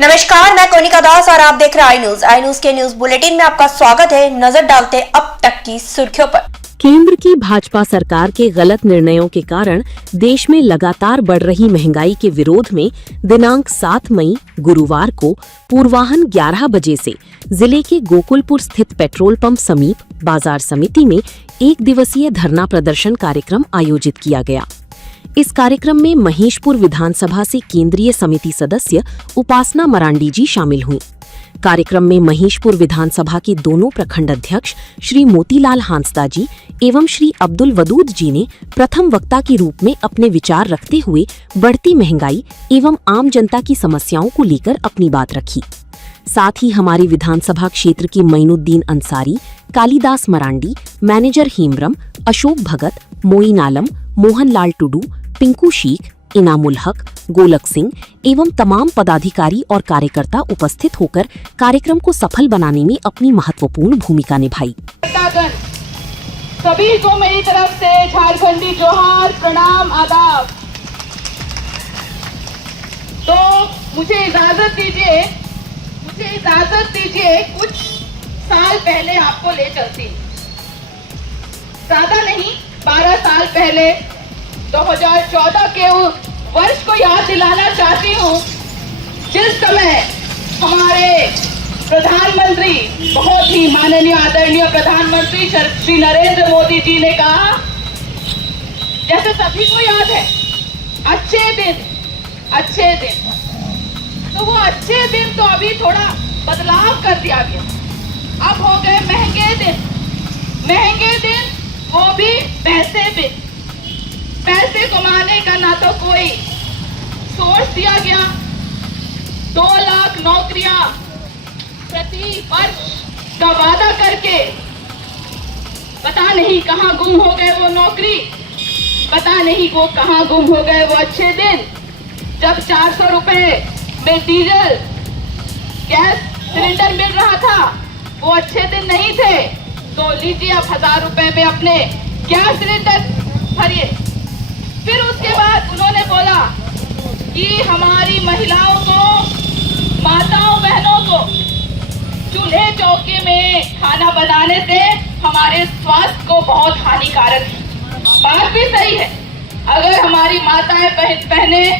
नमस्कार, मैं कोनिका दास और आप देख रहे हैं आई न्यूज के न्यूज बुलेटिन में आपका स्वागत है। नजर डालते अब तक की सुर्खियों पर। केंद्र की भाजपा सरकार के गलत निर्णयों के कारण देश में लगातार बढ़ रही महंगाई के विरोध में दिनांक 7 मई गुरुवार को पूर्वाह्न 11 बजे से जिले के गोकुलपुर स्थित पेट्रोल पंप समीप बाजार समिति में एक दिवसीय धरना प्रदर्शन कार्यक्रम आयोजित किया गया। इस कार्यक्रम में महेशपुर विधानसभा से केंद्रीय समिति सदस्य उपासना मरांडी जी शामिल हुईं। कार्यक्रम में महेशपुर विधानसभा के दोनों प्रखंड अध्यक्ष श्री मोतीलाल हांसदा जी एवं श्री अब्दुल वदूद जी ने प्रथम वक्ता के रूप में अपने विचार रखते हुए बढ़ती महंगाई एवं आम जनता की समस्याओं को लेकर अपनी बात रखी। साथ ही हमारे विधानसभा क्षेत्र के मईनुद्दीन अंसारी, कालीदास मरांडी, मैनेजर हेमब्रम, अशोक भगत, मोइन आलम, मोहनलाल टुडू, पिंकू शीख, इनामुल हक, गोलक सिंह एवं तमाम पदाधिकारी और कार्यकर्ता उपस्थित होकर कार्यक्रम को सफल बनाने में अपनी महत्वपूर्ण भूमिका निभाई। सभी को मेरी तरफ से झारखंडी जोहार, प्रणाम, आदाब। तो मुझे इजाजत दीजिए कुछ साल पहले आपको ले चलती। ज्यादा नहीं, 12 साल पहले 2014 के वर्ष को याद दिलाना चाहती हूँ, जिस समय हमारे प्रधानमंत्री, बहुत ही माननीय आदरणीय प्रधानमंत्री श्री नरेंद्र मोदी जी ने कहा, जैसे सभी को याद है, अच्छे दिन। तो वो अच्छे दिन तो अभी थोड़ा बदलाव कर दिया गया। अब हो गए महंगे दिन, वो भी पैसे कमाने का ना तो कोई सोर्स दिया गया। 2 लाख नौकरियां प्रति वर्ष का वादा करके पता नहीं कहां गुम हो गए वो नौकरी, पता नहीं वो कहां गुम हो गए वो अच्छे दिन। जब 400 रुपए में डीजल गैस सिलेंडर मिल रहा था, वो अच्छे दिन नहीं थे। तो लीजिए, आप 1000 रुपए में अपने गैस सिलेंडर भरिए। फिर उसके बाद उन्होंने बोला कि हमारी महिलाओं को, माताओं बहनों को चूल्हे चौके में खाना बनाने से हमारे स्वास्थ्य को बहुत हानिकारक है। बात भी सही है। अगर हमारी माताएं बहने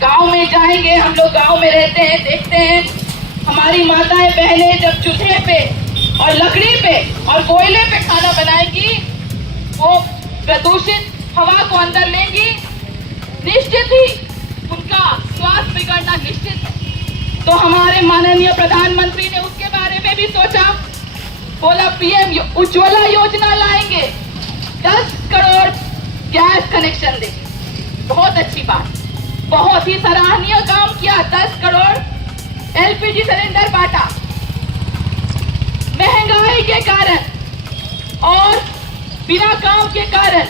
गांव में जाएंगे, हम लोग गांव में रहते हैं, देखते हैं हमारी माताएं बहनें जब चूल्हे पे और लकड़ी पे और कोयले पे खाना बनाएंगी, वो प्रदूषित हवा को अंदर लेंगी, निश्चित ही उनका स्वास्थ्य बिगड़ना निश्चित है। तो हमारे माननीय प्रधानमंत्री ने उसके बारे में भी सोचा, बोला पीएम उज्ज्वला योजना लाएंगे, 10 करोड़ गैस कनेक्शन देंगे। बहुत अच्छी बात, बहुत ही सराहनीय काम किया। 10 करोड़ एलपीजी सिलेंडर बांटा। महंगाई के कारण और बिना काम के कारण,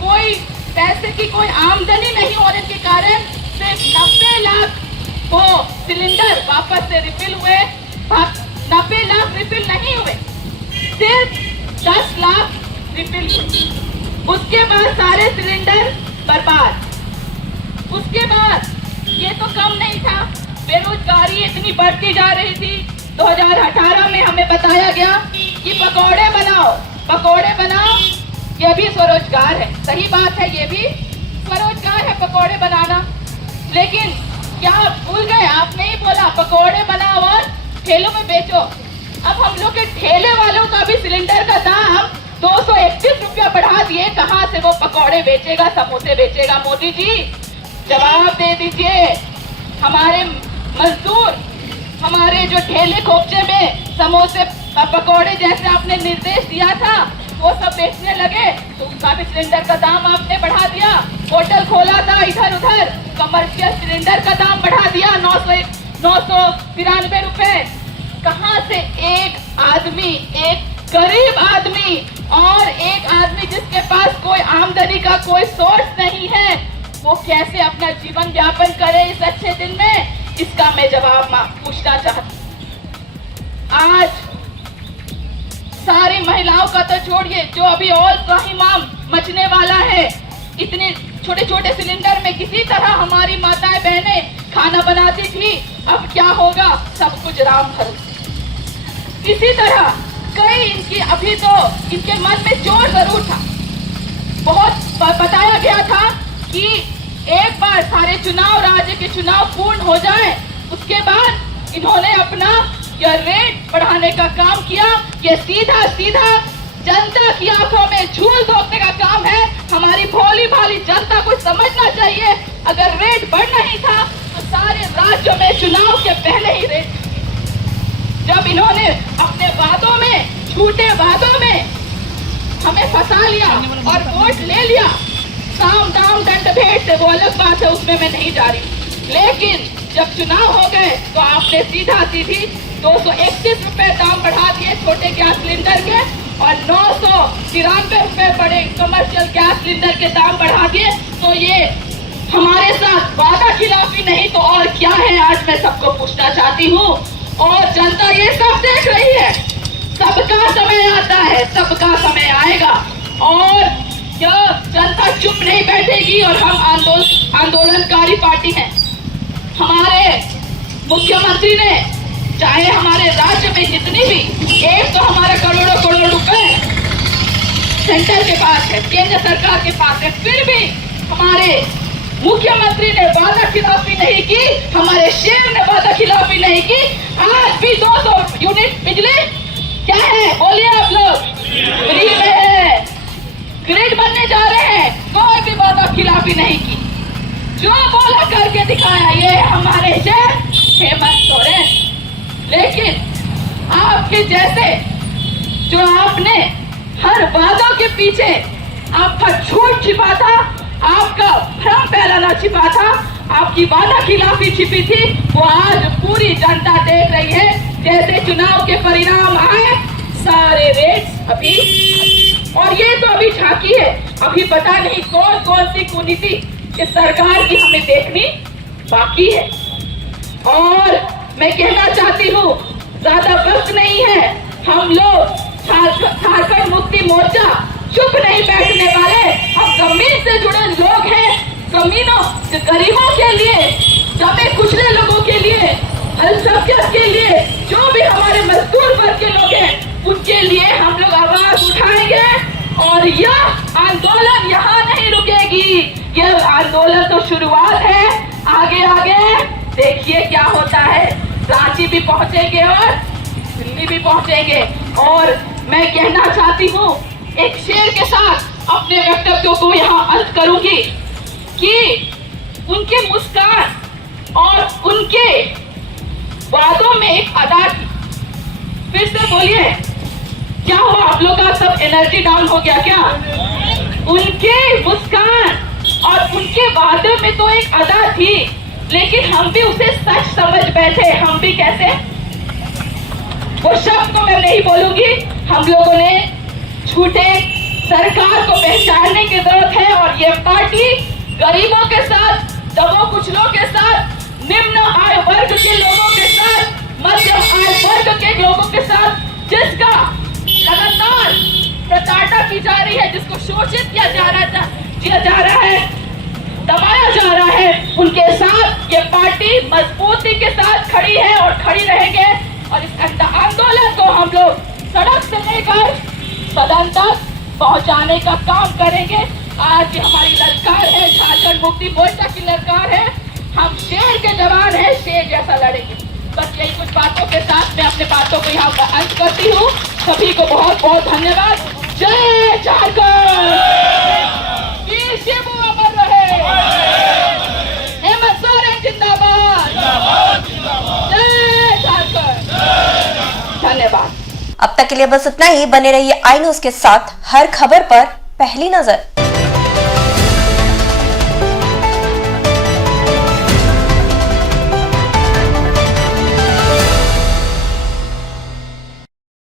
कोई पैसे की कोई आमदनी नहीं होने के कारण सिर्फ 90 लाख वो सिलेंडर वापस से रिफिल हुए। 90 लाख रिफिल नहीं हुए, सिर्फ 10 लाख रिफिल हुए। उसके बाद सारे सिलेंडर बर्बाद। उसके बाद ये तो कम नहीं था, बेरोजगारी इतनी बढ़ती जा रही थी। 2018 में हमें बताया गया कि पकौड़े बनाओ, ये भी स्वरोजगार है। सही बात है, ये भी स्वरोजगार है पकौड़े बनाना। लेकिन क्या आप भूल गए? आपने ही बोला पकौड़े बनाओ और ठेलों में बेचो। अब हम लोग के ठेले वालों का भी सिलेंडर का दाम 231 रुपया बढ़ा दिए। कहाँ से वो पकौड़े बेचेगा, समोसे बेचेगा? मोदी जी जवाब दे दीजिए। हमारे मजदूर, हमारे जो ठेले खोपचे में समोसे पकौड़े जैसे आपने निर्देश दिया था, वो सब बेचने लगे, तो उनका भी सिलेंडर का दाम आपने बढ़ा दिया। होटल खोला था इधर उधर, कमर्शियल सिलेंडर का दाम बढ़ा दिया 993 रुपए। कहाँ से एक आदमी, एक गरीब आदमी और एक आदमी जिसके पास कोई आमदनी का कोई सोर्स नहीं है, वो कैसे अपना जीवन यापन करे इस अच्छे दिन में? इसका मैं जवाब पूछना चाहती हूँ। आज सारी महिलाओं का तो छोड़िए, जो अभी और त्राहिमाम मचने वाला है, इतने छोटे छोटे सिलेंडर में किसी तरह हमारी माताएं बहनें खाना बनाती थी, अब क्या होगा, सब कुछ राम भरोसे। इसी तरह कई इनकी, अभी तो इनके मन में जोर जरूर था, बहुत बताया गया था कि एक बार सारे चुनाव, राज्य के चुनाव पूर्ण हो जाए, उसके बाद इन्होंने अपना यह रेट बढ़ाने का काम किया। ये सीधा सीधा जनता की आंखों में झूल धोखने का काम है। हमारी भोली भाली जनता को समझना चाहिए, अगर रेट बढ़ना ही था तो सारे राज्यों में चुनाव के पहले ही रेट, जब इन्होंने अपने वादों में, झूठे वादों में हमें फंसा लिया और वोट ले लिया, साम दाम दंड भेंट से, वो अलग बात है, उसमें मैं नहीं जा रही, लेकिन जब चुनाव हो गए तो आपने सीधा सीधी 231 रुपए दाम बढ़ा दिए छोटे गैस सिलेंडर के और 993 रुपए बड़े कमर्शियल गैस सिलेंडर के दाम बढ़ा दिए। तो ये हमारे साथ वादा खिलाफी नहीं तो और क्या है, आज मैं सबको पूछना चाहती हूँ। और जनता ये सब देख रही है, सबका समय आता है, सबका समय आएगा और यह जनता चुप नहीं बैठेगी। और हम आंदोलनकारी पार्टी हैं। हमारे मुख्यमंत्री ने, चाहे हमारे राज्य में जितनी भी, एक तो हमारे करोड़ों करोड़ रुपए सेंटर के पास है, केंद्र सरकार के पास है, फिर भी हमारे मुख्यमंत्री ने वादा खिलाफी नहीं की, हमारे शेर ने वादा खिलाफी नहीं की। आज भी 200 यूनिट बिजली क्या है, बोलिए आप लोग, फ्री में है, ग्रिड बनने जा रहे हैं, कोई भी वादा खिलाफी नहीं की, जो बोला करके दिखाया। ये हमारे शेर हेमंत सोरेन। लेकिन आपके जैसे, जो आपने हर वादों के पीछे आपका झूठ छिपा था, आपका भ्रम फैलाना छिपा था, आपकी वादा खिलाफी छिपी थी, वो आज पूरी जनता देख रही है। जैसे चुनाव के परिणाम आए, सारे रेट्स अभी, और ये तो अभी झांकी है, अभी पता नहीं कौन कौन सी कुनीति इस सरकार की हमें देखनी बाकी है। और मैं कहना चाहती हूँ, ज्यादा वक्त नहीं है, हम लोग झारखंड मुक्ति मोर्चा चुप नहीं बैठने वाले। हम जमीन से जुड़े लोग हैं, जमीनों, गरीबों के लिए, दबे कुचले लोगों के लिए, अल्पसंख्यक के लिए, जो भी हमारे मजदूर वर्ग के लोग हैं, उनके लिए हम लोग आवाज उठाएंगे। और यह आंदोलन यहाँ नहीं रुकेगी, यह आंदोलन तो शुरुआत है, आगे आगे देखिए क्या होता है। रांची भी पहुंचेंगे और दिल्ली भी पहुंचेंगे। और मैं कहना चाहती हूँ, एक शेर के साथ अपने वक्तव्यों को यहाँ अंत करूंगी कि उनके मुस्कान और उनके वादों में एक अदा थी। फिर से बोलिए, क्या हुआ, आप लोग का सब एनर्जी डाउन हो गया क्या? उनके मुस्कान और उनके वादे में तो एक अदा थी, लेकिन हम भी उसे सच समझ बैठे। हम भी कैसे, वो शब्द तो मैं नहीं बोलूंगी, हम लोगों ने झूठे सरकार को पहचानने की जरूरत है। और ये पार्टी गरीबों के साथ, दबों कुचलों के साथ, निम्न आय वर्ग के लोगों के साथ, मध्यम आय वर्ग के लोगों के साथ, जिसका लगातार प्रताड़ना की जा रही है, जिसको शोषित किया जा रहा है, दबाया जा रहा है, उनके साथ ये पार्टी मजबूती के साथ खड़ी है और खड़ी रहेंगे। और इस आंदोलन को हम लोग सड़क से लेकर सदन तक पहुंचाने का काम करेंगे। आज हमारी ललकार है, झारखंड मुक्ति मोर्चा की ललकार है, हम शेर के जवान हैं, शेर जैसा लड़ेंगे। बस यही कुछ बातों के साथ मैं अपने बातों को यहाँ पर अंत करती हूँ। सभी को बहुत बहुत धन्यवाद। जय झारखंड, वीर शिबू अमर रहे, हेमंत सोरेन जिंदाबाद, जय झारखंड, धन्यवाद। अब तक के लिए बस इतना ही। बने रहिए आई न्यूज़ के साथ, हर खबर पर पहली नजर।